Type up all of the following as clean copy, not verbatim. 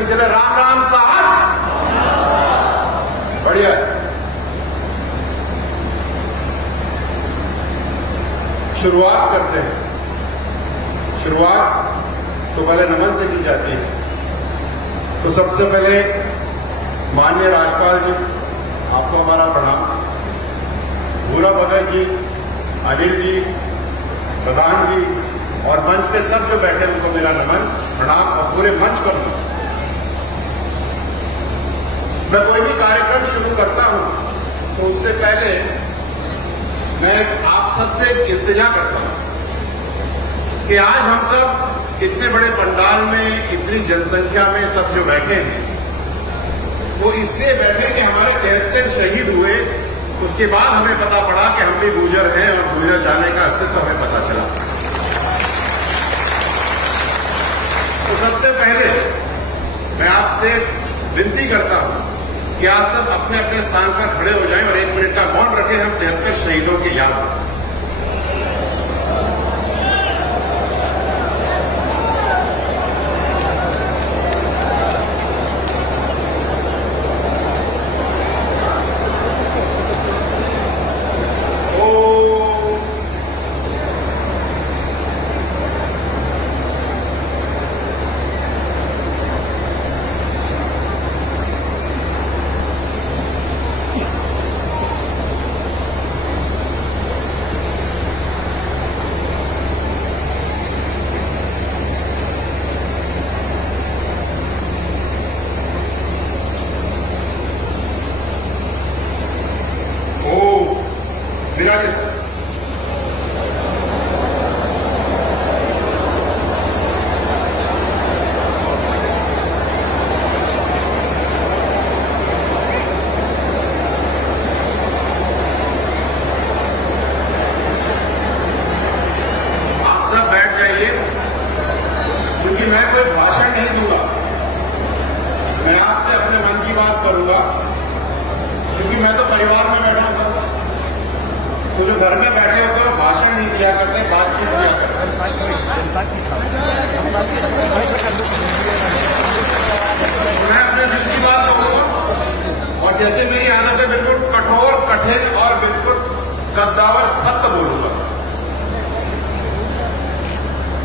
नहीं चले। राम राम साहब, बढ़िया। शुरुआत करते हैं। शुरुआत तो पहले नमन से की जाती है। तो सबसे पहले माननीय राज्यपाल जी, आपको हमारा प्रणाम। भूरा भगत जी, अनिल जी, प्रधान जी और मंच पे सब जो बैठे उनको मेरा नमन, प्रणाम और पूरे मंच पर नमन। मैं कोई भी कार्यक्रम शुरू करता हूं तो उससे पहले मैं आप सबसे इल्तिजा करता हूं कि आज हम सब इतने बड़े पंडाल में, इतनी जनसंख्या में सब जो बैठे हैं वो इसलिए बैठे कि हमारे 73 शहीद हुए। उसके बाद हमें पता पड़ा कि हम भी गुर्जर हैं और गुर्जर जाने का अस्तित्व हमें पता चला। तो सबसे पहले मैं आपसे विनती करता हूं कि आप सब अपने अपने स्थान पर खड़े हो जाएं और 1 मिनट का मौन रखें, हम 73 शहीदों की याद में। मैं कोई भाषण नहीं दूंगा, मैं आपसे अपने मन की बात करूंगा, क्योंकि मैं तो परिवार में बैठा हूं। तो जो घर में बैठे होते हैं भाषण नहीं दिया करते, बातचीत किया करते। मैं अपने मन की बात करूंगा और जैसे मेरी आदत है बिल्कुल कठोर, कठिन और बिल्कुल कद्दावर सत्य बोलूंगा।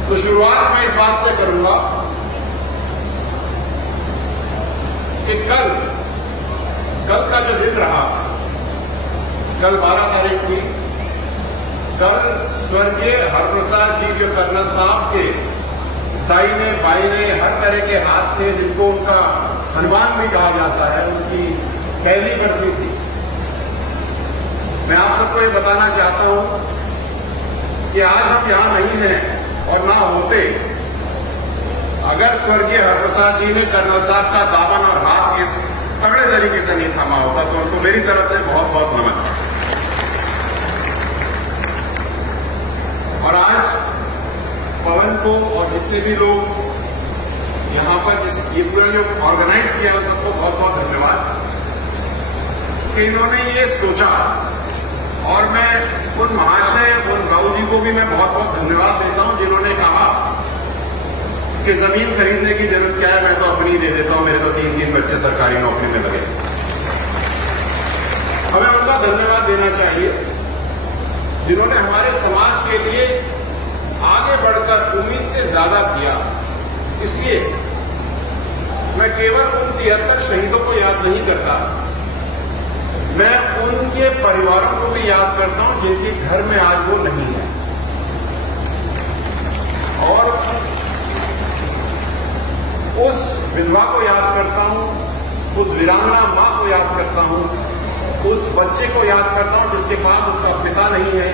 तो शुरुआत मैं इस बात से करूंगा कि कल का जो दिन रहा, कल 12 तारीख थी, कल स्वर्गीय हरप्रसाद जी जो कर्नल साहब के दाहिने बाइने हर तरह के हाथ थे, जिनको उनका हनुमान भी कहा जाता है, उनकी पहली बरसी थी। मैं आप सबको ये बताना चाहता हूं कि आज हम यहां नहीं हैं और ना होते अगर स्वर्गीय हरप्रसाद जी ने कर्नल साहब का दामन और हाथ इस तगड़े तरीके से नहीं थामा होता। तो उनको मेरी तरफ से बहुत बहुत नमन। और आज पवन को और जितने भी लोग यहां पर ये पूरा जो ऑर्गेनाइज किया उन सबको बहुत बहुत धन्यवाद कि इन्होंने ये सोचा। और मैं उन महाशय, उन राव जी को भी मैं बहुत बहुत धन्यवाद देता हूं जिन्होंने कहा कि जमीन खरीदने की जरूरत क्या है, मैं तो अपनी दे देता हूं, मेरे तो 3 बच्चे सरकारी नौकरी में लगे। हमें उनका धन्यवाद देना चाहिए जिन्होंने हमारे समाज के लिए आगे बढ़कर उम्मीद से ज्यादा किया। इसलिए मैं केवल उन 73 शहीदों को याद नहीं करता, मैं उनके परिवारों को भी याद करता हूं जिनके घर में आज वो नहीं है। और उस विधवा को याद करता हूं, उस वीरांगना मां को याद करता हूं, उस बच्चे को याद करता हूं जिसके पास उसका पिता नहीं है,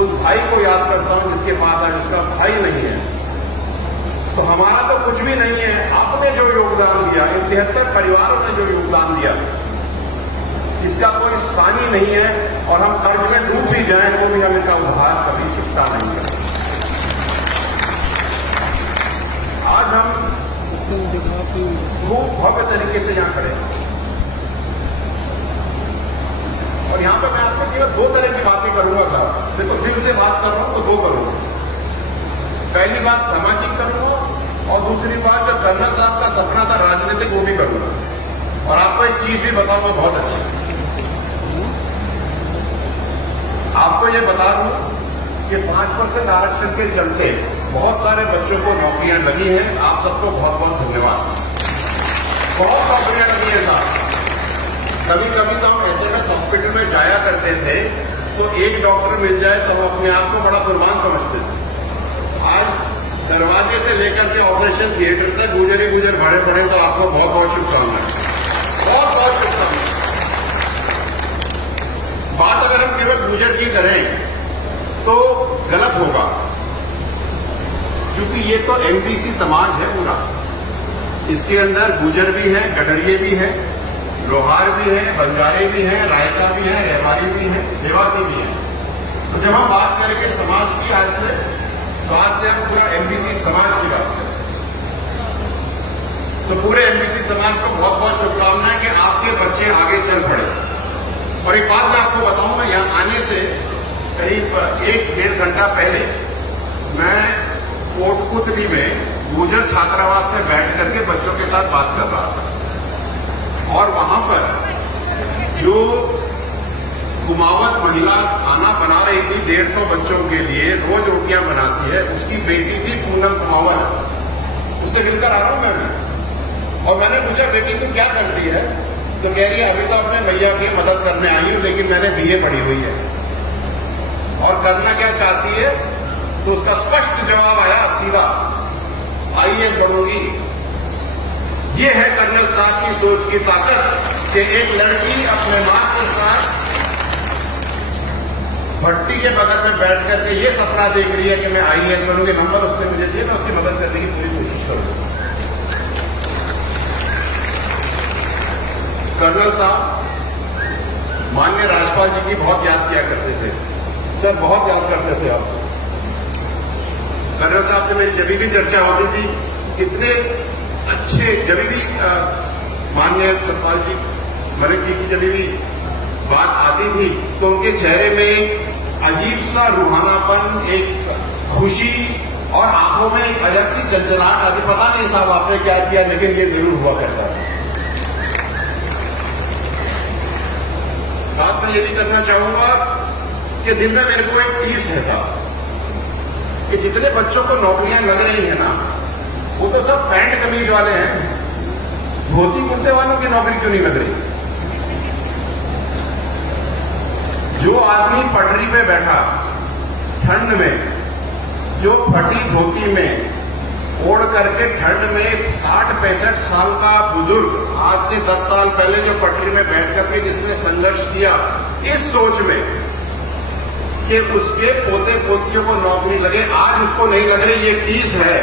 उस भाई को याद करता हूं जिसके पास आज उसका भाई नहीं है। तो हमारा तो कुछ भी नहीं है, आपने जो योगदान दिया, इन 73 परिवारों ने जो योगदान दिया, इसका कोई सानी नहीं है। और हम कर्ज में डूब भी जाएं तो भी हम इसका उधार कभी चुकता नहीं है। आज हम खूब भव्य तरीके से यहां खड़े हैं और यहां पर मैं आपसे केवल 2 तरह की बातें करूंगा साहब। देखो, दिल से बात कर रहा हूं तो 2 करूंगा। पहली बात सामाजिक करूंगा और दूसरी बात, जो कर्नल साहब का सपना था राजनीतिक, वो भी करूंगा। और आपको एक चीज भी बताऊंगा बहुत अच्छी, आपको ये बता दूं कि 5% आरक्षण के चलते बहुत सारे बच्चों को नौकरियां लगी हैं। आप सबको बहुत बहुत धन्यवाद। बहुत नौकरियां लगी है साहब। कभी कभी तो हम एसएमएस हॉस्पिटल में जाया करते थे, तो एक डॉक्टर मिल जाए तो हम अपने आप को बड़ा कुर्बान समझते थे। आज दरवाजे से लेकर के ऑपरेशन थिएटर तक गुजर ही गुजर भरे पड़े, तो आपको बहुत बहुत शुभकामनाएं, बहुत बहुत शुभकामनाएं। बात अगर हम केवल गुजर की करें तो गलत होगा, क्योंकि ये तो एमबीसी समाज है पूरा। इसके अंदर गुजर भी है, गडरिये भी है, लोहार भी है, बंजारे भी हैं, रायता भी है, रेवाड़ी भी है, देवासी भी है। तो जब हम बात करेंगे समाज की आज से, तो आज से हम पूरा एमबीसी समाज की बात करें। तो पूरे एमबीसी समाज को बहुत बहुत शुभकामनाएं कि आपके बच्चे आगे चल पड़े। और एक बात मैं आपको बताऊं, मैं यहां आने से करीब 1-1.5 घंटा पहले मैं कोटपुतली में गुजर छात्रावास में बैठ करके बच्चों के साथ बात कर रहा था। और वहां पर जो कुमावत महिला खाना बना रही थी 150 बच्चों के लिए, रोज रोटियां बनाती है, उसकी बेटी थी पूनम कुमावत। उससे मिलकर आ रहा हूं मैं भी। और मैंने पूछा, बेटी तू क्या करती है? तो कह रही है अभी तो अपने भैया की मदद करने आई हूं, लेकिन मैंने बीए पढ़ी हुई है। और करना क्या चाहती है? तो उसका स्पष्ट जवाब आया सीधा, आईएएस बनूंगी। ये है कर्नल साहब की सोच की ताकत कि एक लड़की अपने मां के साथ भट्टी के बगल में बैठ करके ये सपना देख रही है कि मैं आईएएस बनूंगी। नंबर उसने मुझे दिए, मैं उसकी मदद करने की पूरी कोशिश करूंगा। कर्नल साहब माननीय राज्यपाल जी की बहुत याद किया करते थे सर, बहुत याद करते थे आप। कर्नल साहब से मेरी जब भी चर्चा होती थी, कितने अच्छे, जब भी माननीय सतपाल जी मलिक जी की जब भी बात आती थी, तो उनके चेहरे में अजीब सा रूहानापन, एक खुशी और आंखों में एक अजब सी चंचलाहट आती। पता नहीं साहब आपने क्या किया, लेकिन ये जरूर हुआ करता है। बात मैं ये भी करना चाहूंगा कि दिन में मेरे को एक टीस है साहब, कि जितने बच्चों को नौकरियां लग रही है ना, वो तो सब पैंट कमीज वाले हैं। धोती कुर्ते वालों की नौकरी क्यों नहीं लग रही? जो आदमी पटरी पे बैठा ठंड में, जो फटी धोती में ओढ़ करके ठंड में 60-65 साल का बुजुर्ग, आज से 10 साल पहले जो पटरी में बैठ करके जिसने संघर्ष किया, इस सोच में कि उसके पोते पोतियों को नौकरी लगे, आज उसको नहीं लग रही, ये टीस है।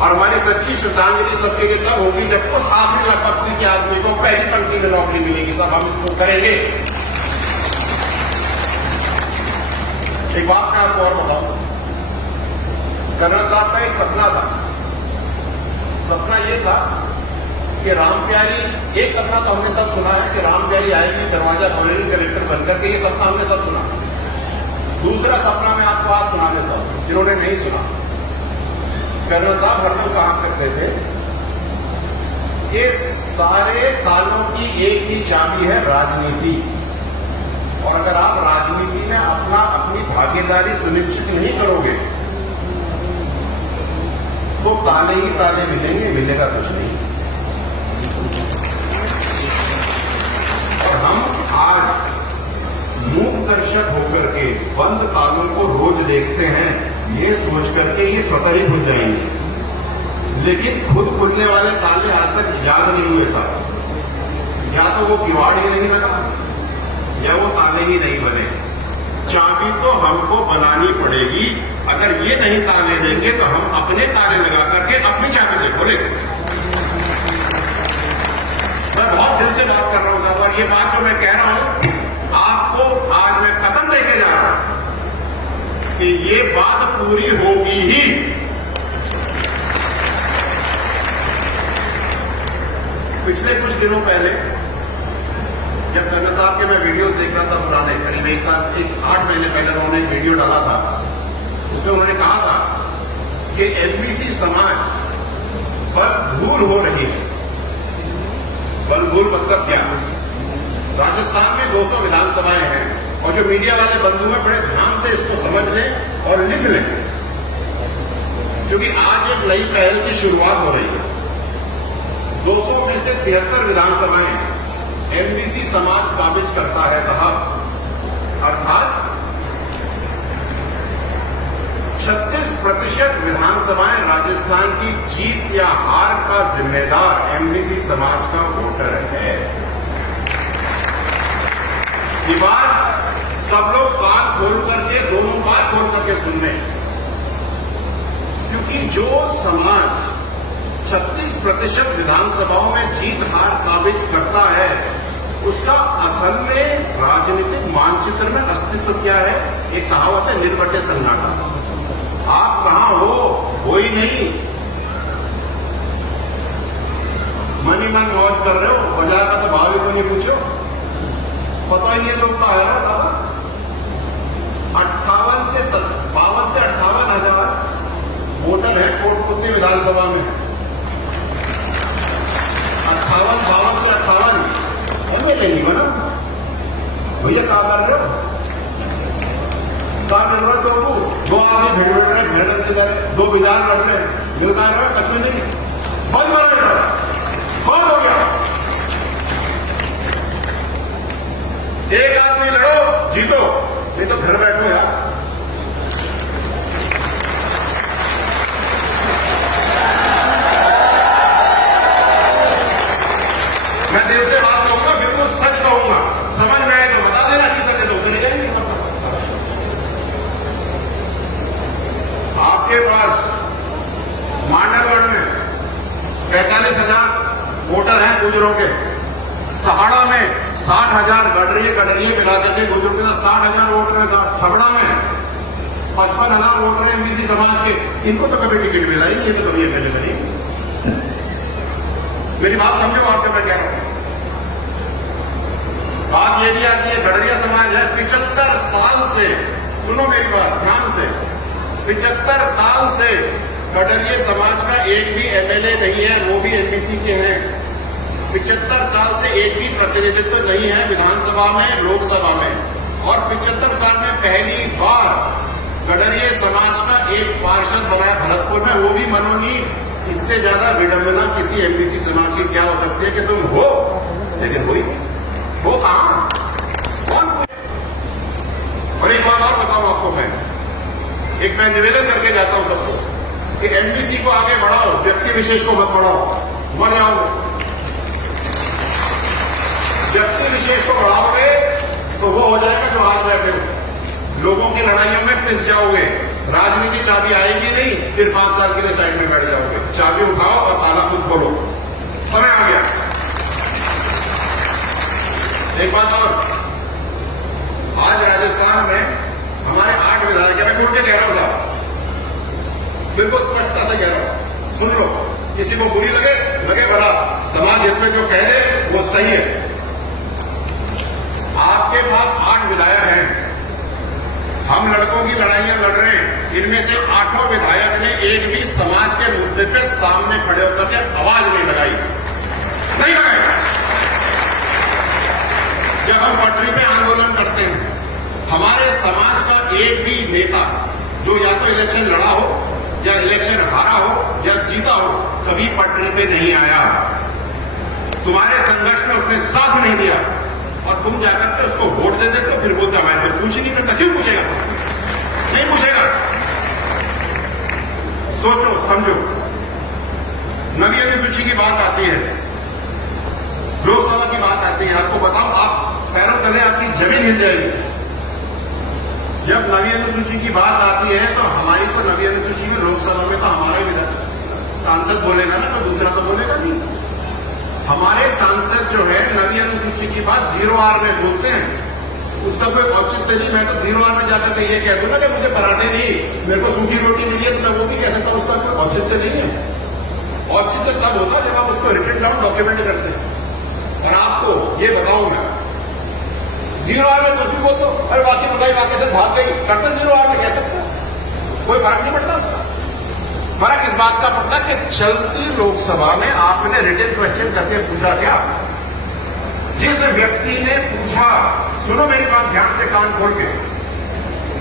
और हमारी सच्ची श्रद्धांजलि सबके लिए तब होगी जब उस आखिरी लखपति के आदमी को पहली पंक्ति में नौकरी मिलेगी। सब हम इसको करेंगे। एक बात मैं आपको और बताऊं, कर्नल साहब का एक सपना था। सपना ये था कि राम प्यारी, एक सपना तो हमने सब सुना है कि राम प्यारी आएगी, दरवाजा खोलेगी कलेक्टर बनकर के, ये सपना हमने सब सुना। दूसरा सपना मैं आपको आज सुना देता हूं, जिन्होंने नहीं सुना। कर्नल साहब हरदम कहा करते थे कि सारे तालों की एक ही चाबी है, राजनीति। और अगर आप राजनीति में अपनी भागीदारी सुनिश्चित नहीं करोगे तो ताले ही ताले मिलेंगे, मिलेगा कुछ नहीं। और हम आज मूक दर्शक होकर के बंद तालों को रोज देखते हैं, ये सोच करके ये स्वतः ही खुल जाएंगे, लेकिन खुद खुलने वाले ताले आज तक याद नहीं हुए साहब। या तो वो किवाड़ ही नहीं लगा, या वो ताले ही नहीं बने। चाबी तो हमको बनानी पड़ेगी। अगर ये नहीं ताले देंगे तो हम अपने ताले लगा करके अपनी चाबी से खोलेंगे। मैं बहुत दिल से बात कर रहा हूं साहब, और ये बात जो मैं कह रहा हूं आपको आज मैं कसम लेके जा रहा हूं कि ये बात पूरी होगी ही। पिछले कुछ दिनों पहले जब कर्नल साहब के मैं वीडियो देख रहा था पुराने, करीब 8 महीने पहले उन्होंने एक वीडियो डाला था, उसमें उन्होंने कहा था कि एमबीसी समाज बलभूल हो रही है। बलभूल मतलब क्या? राजस्थान में 200 विधानसभाएं हैं और जो मीडिया वाले बंधु हैं बड़े ध्यान से इसको समझ लें और लिख लें, क्योंकि आज एक नई पहल की शुरुआत हो रही है। 200 में से 73 विधानसभाएं एमबीसी समाज काबिज करता है साहब, अर्थात 36% विधानसभाएं राजस्थान की जीत या हार का जिम्मेदार एमबीसी समाज का वोटर है। ये बात सब लोग कान खोल करके, दोनों बात खोल करके सुन लें, क्योंकि जो समाज 36% विधानसभाओं में जीत हार काबिज करता है, उसका असल में राजनीतिक मानचित्र में अस्तित्व क्या है? एक कहावत है, निर्बटे सन्नाटा। आप कहां हो ही नहीं, मन ही मन मौज कर रहे हो, बाजार का तो भाव ही को नहीं पूछो, पता ही नहीं है लोग का है। 52 से 58 हजार वोटर है कोटपुतली विधानसभा में। 52 से 58 एमएलए नहीं बना भैया। कहा कर रहे हो? कहा निर्भर प्रभु 2 आदमी भिड़ रहे, भेड़ के तरह 2 विधान लड़ रहे, मिलता रहे, कसमें नहीं बंद करो, बंद हो गया। एक आदमी लड़ो जीतो, नहीं तो घर बैठो यार। मैं दिल से बात कहूंगा, बिल्कुल सच कहूंगा, समझ में आए तो बता देना, नहीं सके तो उतर जाएंगे। आपके पास मांडरगढ़ में 45,000 वोटर हैं गुजरों के, सहाड़ा में 60,000 गडरिए मिलाकर के गुजरों के साथ 60,000 वोटर हैं। छबड़ा में 55,000 वोटर हैं एमबीसी समाज के। इनको तो कभी टिकट मिला ही नहीं, ये तो कभी एमएलए बनी। मेरी बात समझो आपके, मैं कह रहा हूं। बात ये भी आती है, गडरिया समाज है 75 साल से, सुनो मेरी बात ध्यान से, 75 साल से गडरिया समाज का एक भी एमएलए नहीं है, वो भी एमबीसी के हैं। 75 साल से एक भी प्रतिनिधित्व नहीं है विधानसभा में, लोकसभा में। और 75 साल में पहली बार गडरिया समाज का एक पार्षद बनाया भरतपुर में, वो भी मनोनीत। इससे ज्यादा विडंबना किसी एमबीसी समाज की क्या हो सकती है कि तुम हो लेकिन हो कहां, कौन? और एक बात और बताऊं आपको, मैं निवेदन करके जाता हूं सबको कि एमबीसी को आगे बढ़ाओ, व्यक्ति विशेष को मत बढ़ाओ, मर जाओगे। व्यक्ति विशेष को बढ़ाओगे तो वो हो जाएगा जो आज बैठे हो, लोगों की लड़ाइयों में पिस जाओगे, राजनीति चाबी आएगी नहीं, फिर 5 साल के लिए साइड में बैठ जाओगे। चाबी उठाओ और ताला खुद खोलो, समय आ गया। एक बात और, आज राजस्थान में हमारे 8 विधायक हैं, मैं खुल के कह रहा हूं साहब, बिल्कुल स्पष्टता से कह रहा हूं, सुन लो, किसी को बुरी लगे भला, समाज हित में जो कह दे वो सही है। आपके पास 8 विधायक हैं, हम लड़कों की लड़ाइयां लड़ रहे हैं, इनमें से 8 विधायक ने एक भी समाज के मुद्दे पे सामने खड़े होकर के आवाज नहीं लगाई। जब हम पटरी पे आंदोलन करते हैं, हमारे समाज का एक भी नेता जो या तो इलेक्शन लड़ा हो या इलेक्शन हारा हो या जीता हो, कभी पटरी पे नहीं आया। तुम्हारे संघर्ष में उसने साथ नहीं दिया और तुम जाकर के उसको वोट दे देते हो, फिर बोलता हमारे को पूछ ही नहीं करता। क्यों पूछेगा? नहीं पूछेगा। सोचो समझो, नवी अनुसूची की बात आती है, लोकसभा की बात आती है, आपको बताओ, आप पैरों तले आपकी जमीन हिल जाएगी। जब नवी अनुसूची की बात आती है तो हमारी तो नवी अनुसूची में लोकसभा में तो हमारा भी सांसद बोलेगा ना, तो दूसरा तो बोलेगा नहीं। हमारे सांसद जो है नवी अनुसूची की बात 0R में बोलते हैं, उसका कोई औचित्य नहीं। मैं तो 0R में जाकर के ये कह दूं ना कि मुझे पराठे नहीं, मेरे को सूखी रोटी मिली है, तो मैं वो भी कह सकता हूं, उसका कोई औचित्य नहीं है। औचित्य तब होता जब आप उसको रिटन डाउन डॉक्यूमेंट करते हैं। और आपको ये बताऊं मैं, 0R में कुछ भी बोल दो, अरे बाकी बुराई वाकई से भाग गई, करते 0R में कह सकते, कोई फर्क नहीं पड़ता उसका। फर्क इस बात का पड़ता कि चलती लोकसभा में आपने रिटन क्वेश्चन करके पूछा क्या? जिस व्यक्ति ने पूछा, सुनो मेरी बात ध्यान से कान खोल के,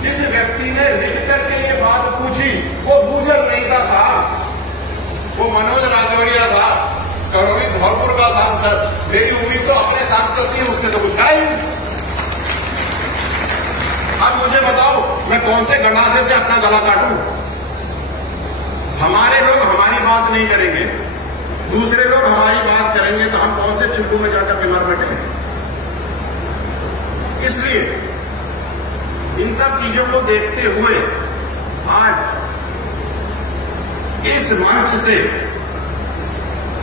जिस व्यक्ति ने लिख करके ये बात पूछी वो गुजर नहीं था साहब, वो मनोज राजौरिया था, करौली धौलपुर का सांसद। मेरी उम्मीद तो अपने सांसद थी, उसने तो कुछ कहा ही नहीं। अब मुझे बताओ मैं कौन से गणासे से अपना गला काटूं? हमारे लोग हमारी बात नहीं करेंगे, दूसरे लोग हमारी बात करेंगे, तो हम कौन से चुप्पू में जाकर बीमार बैठे? इसलिए इन सब चीजों को देखते हुए आज इस मंच से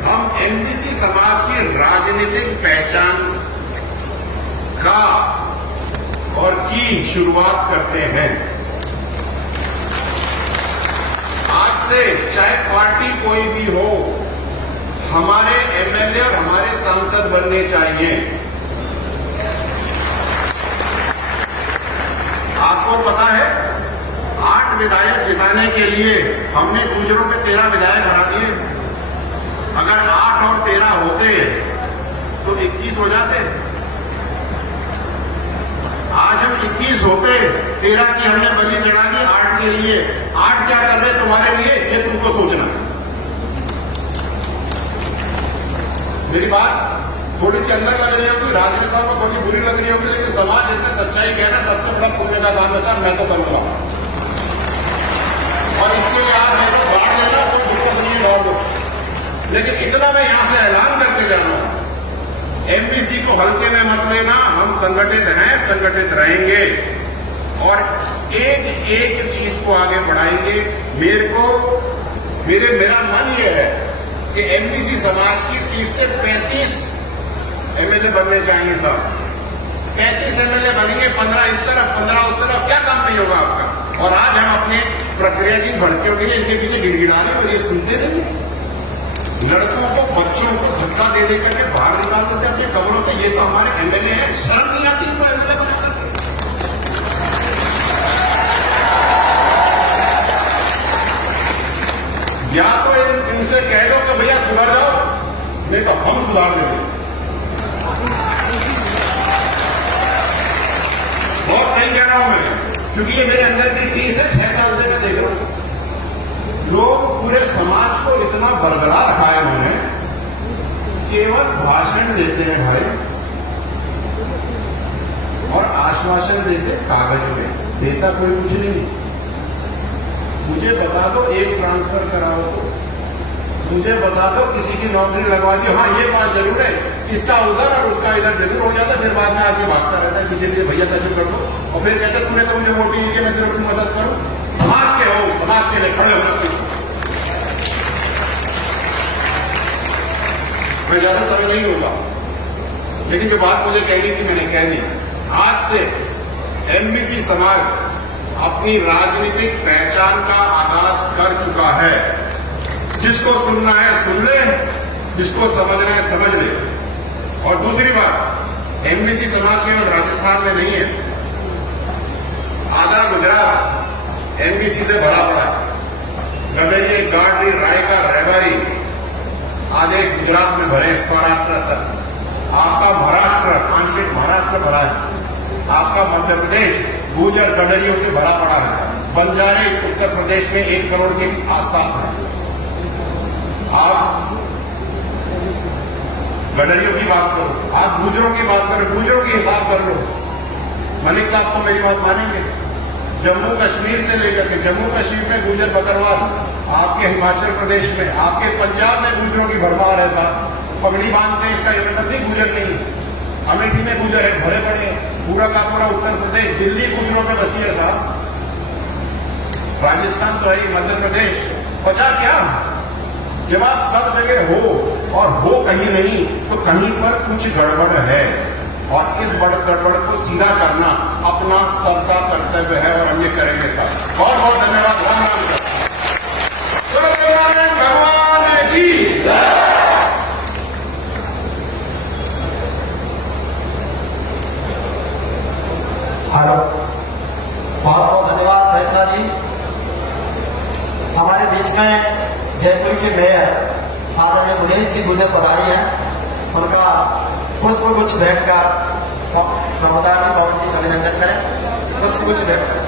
हम एमबीसी समाज की राजनीतिक पहचान का और की शुरुआत करते हैं। आज से चाहे पार्टी कोई भी हो, हमारे एमएलए और हमारे सांसद बनने चाहिए। आपको पता है 8 विधायक जिताने के लिए हमने गुजरों के 13 विधायक हरा दिए। अगर 8 और 13 होते तो 21 हो जाते। आज हम 21 होते, 13 की हमने बलि चढ़ा दी 8 के लिए। 8 क्या कर रहे तुम्हारे लिए, ये तुमको सोचना। मेरी बात थोड़ी सी अंदर लग रही होगी, राजनेताओं को थोड़ी बुरी लग रही होगी, लेकिन समाज इतने सच्चाई कह रहा है सबसे बड़ा पुण्य का काम है सर, मैं तो करूंगा। और इसके लिए आप मेरे को बाढ़ देना, कोई दिक्कत नहीं है, बाढ़ दो। लेकिन इतना मैं यहां से ऐलान करके जा रहा हूं, एमबीसी को हल्के में मत लेना। हम संगठित हैं, संगठित रहेंगे और एक एक चीज को आगे बढ़ाएंगे। मेरा मन यह है कि एमबीसी समाज की 30 से 35 एमएलए बनने चाहिए साहब। 35 एमएलए बनेंगे, 15 इस तरफ 15 उस तरफ, क्या काम नहीं होगा आपका। और आज हम अपने प्रक्रियाधीन भर्तियों के लिए इनके पीछे गिड़गिड़ा रहे और ये सुनते नहीं। लड़कों को, बच्चों को धक्का दे दे करके बाहर निकाल देते अपने कमरों से। ये तो हमारे एमएलए हैं, शर्म नहीं आती इनको एमएलए बना करके। या तो इनसे कह दो कि भैया सुधर जाओ, नहीं तो हम सुधार देंगे। बहुत सही कह रहा हूं मैं, क्योंकि ये मेरे अंदर की टीस है। 6 साल से मैं देख रहा हूं लोग पूरे समाज को इतना बरकरार रखा है उन्होंने, केवल भाषण देते हैं भाई और आश्वासन देते कागज में, देता कोई कुछ नहीं। मुझे बता दो एक ट्रांसफर कराओ तो, मुझे बता दो किसी की नौकरी लगवा दी। हाँ ये बात जरूर है, इसका उधर और उसका इधर जरूर हो जाता है, फिर बाद में आगे भागता रहता है पीछे पीछे, भैया तजुर्बा कर दो, और फिर कहते तूने तो मुझे वोट नहीं दी, मैं तेरे को मदद करूं। समाज के हो, समाज के लिए खड़े होना सीखो। मैं ज्यादा समय नहीं लूंगा, लेकिन जो बात मुझे कहनी थी मैंने कह दी। आज से एमबीसी समाज अपनी राजनीतिक पहचान का आगाज कर चुका है। जिसको सुनना है सुन ले, जिसको समझना है समझ ले। और दूसरी बात, एमबीसी समाज केवल राजस्थान में नहीं है, आधा गुजरात एमबीसी से भरा पड़ा है। गडरी, गाडरी, रायका, रेवारी आधे गुजरात में भरे, सौराष्ट्र तक। आपका महाराष्ट्र, आंशिक महाराष्ट्र भरा है। आपका मध्य प्रदेश गुजर गडरियों से भरा पड़ा है। बंजारे उत्तर प्रदेश में 1 करोड़ के आसपास है। आप गडरियों की बात करो, आप गुजरों की बात करो, गुजरों की हिसाब कर लो। मलिक साहब तो मेरी बात मानेंगे। जम्मू कश्मीर से लेकर के, जम्मू कश्मीर में गुजर बकरवाल, आपके हिमाचल प्रदेश में, आपके पंजाब में गुजरों की भरमार है साहब। पगड़ी बांधते इसका ये मतलब नहीं गुजर नहीं। अमेठी में गुजर है, भरे पड़े हैं। पूरा का पूरा उत्तर प्रदेश, दिल्ली गुजरों में बसी है साहब। राजस्थान तो है, मध्य प्रदेश, बचा क्या? जब आप सब जगह हो और हो कहीं नहीं, तो कहीं पर कुछ गड़बड़ है। और इस गड़बड़ को सीधा करना अपना सबका कर्तव्य है और हम ये करेंगे साहब। बहुत बहुत धन्यवाद। राम राम सर। भगवान की हेलो, बहुत बहुत धन्यवाद फैसला जी। हमारे बीच में जयपुर के मेयर आदरणीय मुनेश जी गुजर पधारी हैं, उनका पुष्प गुच्छ भेंट कर प्रमोदार जी पवन जी अभिनंदन करें। पुष्प गुच्छ भेंट करें।